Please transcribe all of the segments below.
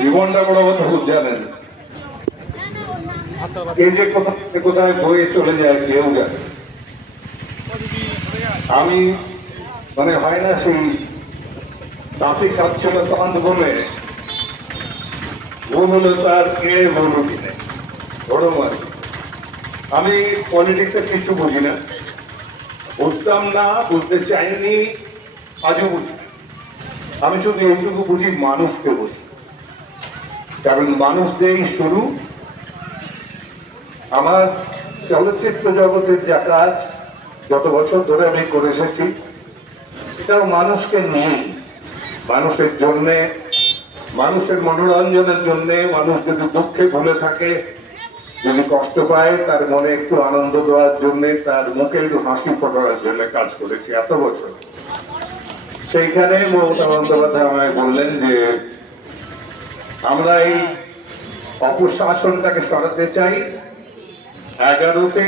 জীবনটা বড় কথা খুব জানেন, এই যে কোথায় কোথায় বয়ে চলে যায় কেউ জানে। আমি মানে হয় না সেই তাঁতি কাটছিল তাঁত বলে ভুল হলো তার কে বলল কিনে বড় মানে আমি পলিটিক্সের কিছু বুঝি না, বুঝতাম না, বুঝতে চাইনি, আজও বুঝি না। আমি শুধু এইটুকু বুঝি, মানুষকে বুঝি, কারণ মানুষ দিয়েই শুরু। আমার চলচ্চিত্র জগতের যা কাজ যত বছর ধরে আমি করে এসেছি, এটাও মানুষকে নিয়ে, মানুষের জন্যে, মানুষের মনোরঞ্জনের জন্যে। মানুষ যদি দুঃখে ভুলে থাকে, যদি কষ্ট পায়, তার মনে একটু আনন্দ দেওয়ার জন্যে, তার মুখে একটু হাসি ফোটানোর জন্য কাজ করেছি এত বছর। সেইখানে মমতা বন্দ্যোপাধ্যায় আমায় বললেন যে আমরা এই অপশাসনটাকে সরাতে চাই 11তে,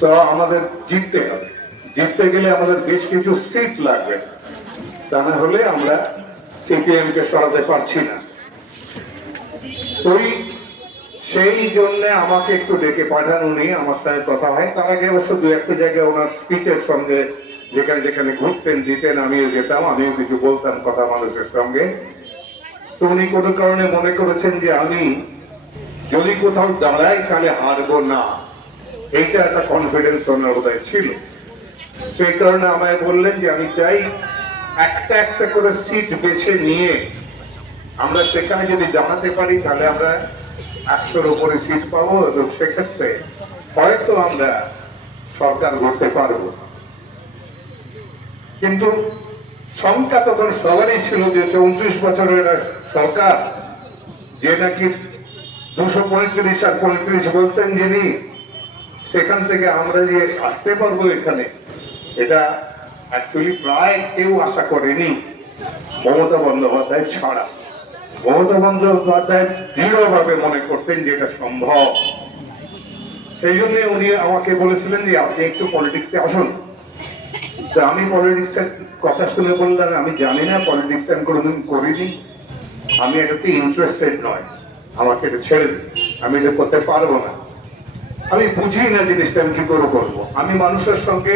তো আমাদের জিততে হবে। জিততে গেলে আমাদের বেশ কিছু সিট লাগবে, তা না হলে আমরা সিপিএম কে সরাতে পারছি না। ওই সেই জন্য আমাকে একটু ডেকে পাঠান উনি, আমার সঙ্গে কথা হয়। তার আগে অবশ্য দু একটা জায়গায় ওনার স্পিচের সঙ্গে যেখানে যেখানে ঘুরতেন দিতেন আমিও যেতাম, আমিও কিছু বলতাম কথা মানুষের সঙ্গে। তো উনি কোনো কারণে মনে করেছেন যে আমি যদি কোথাও দাঁড়াই তাহলে হারবো না, এইটা একটা কনফিডেন্স ওনার বোধহয় ছিল। সেই কারণে আমায় বললেন যে আমি চাই একটা একটা করে সিট বেছে নিয়ে আমরা সেখানে যদি দাঁড়াতে পারি তাহলে আমরা 100-র উপরে সিট পাবো, এবং সেক্ষেত্রে হয়তো আমরা সরকার গড়তে পারবো। কিন্তু সংখ্যা তখন সবারই ছিল যে 34 বছরের সরকার, যে নাকি 235 আর 35 বলতেন যিনি, সেখান থেকে আমরা যে আসতে পারবো এখানে, এটা অ্যাকচুয়ালি প্রায় কেউ আশা করেনি মমতা বন্দ্যোপাধ্যায় ছাড়া। মমতা বন্দ্যোপাধ্যায় দৃঢ়ভাবে মনে করতেন যে এটা সম্ভব। সেই জন্য উনি আমাকে বলেছিলেন যে আপনি একটু পলিটিক্সে আসুন। আমি পলিটিক্সের কথা শুনে বললাম আমি জানি না, পলিটিক্স আমি কোনোদিন করিনি, আমি এটাতে ইন্টারেস্টেড নয়, আমাকে এটা ছেড়ে দিন, আমি এটা করতে পারবো না, আমি বুঝি না জিনিসটা আমি কি করে করবো। আমি মানুষের সঙ্গে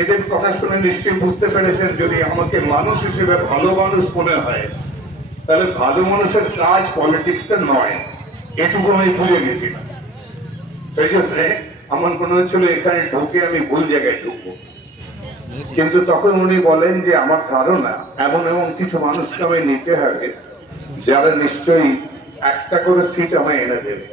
এদের কথা শুনে নিশ্চয়ই বুঝতে পেরেছেন, যদি আমাকে মানুষ হিসেবে ভালো মানুষ মনে হয়, তাহলে ভালো মানুষের কাজ পলিটিক্সটা নয়, এটুকু আমি ভুলে গেছিলাম। সেই জন্য আমার মনে হচ্ছিল এখানে ঢুকে আমি ভুল জায়গায় ঢুকবো। কিন্তু তখন উনি বলেন যে আমার ধারণা এমন এমন কিছু মানুষকে আমি নিতে হবে যারা নিশ্চয়ই একটা করে সিট আমায় এনে দেবে।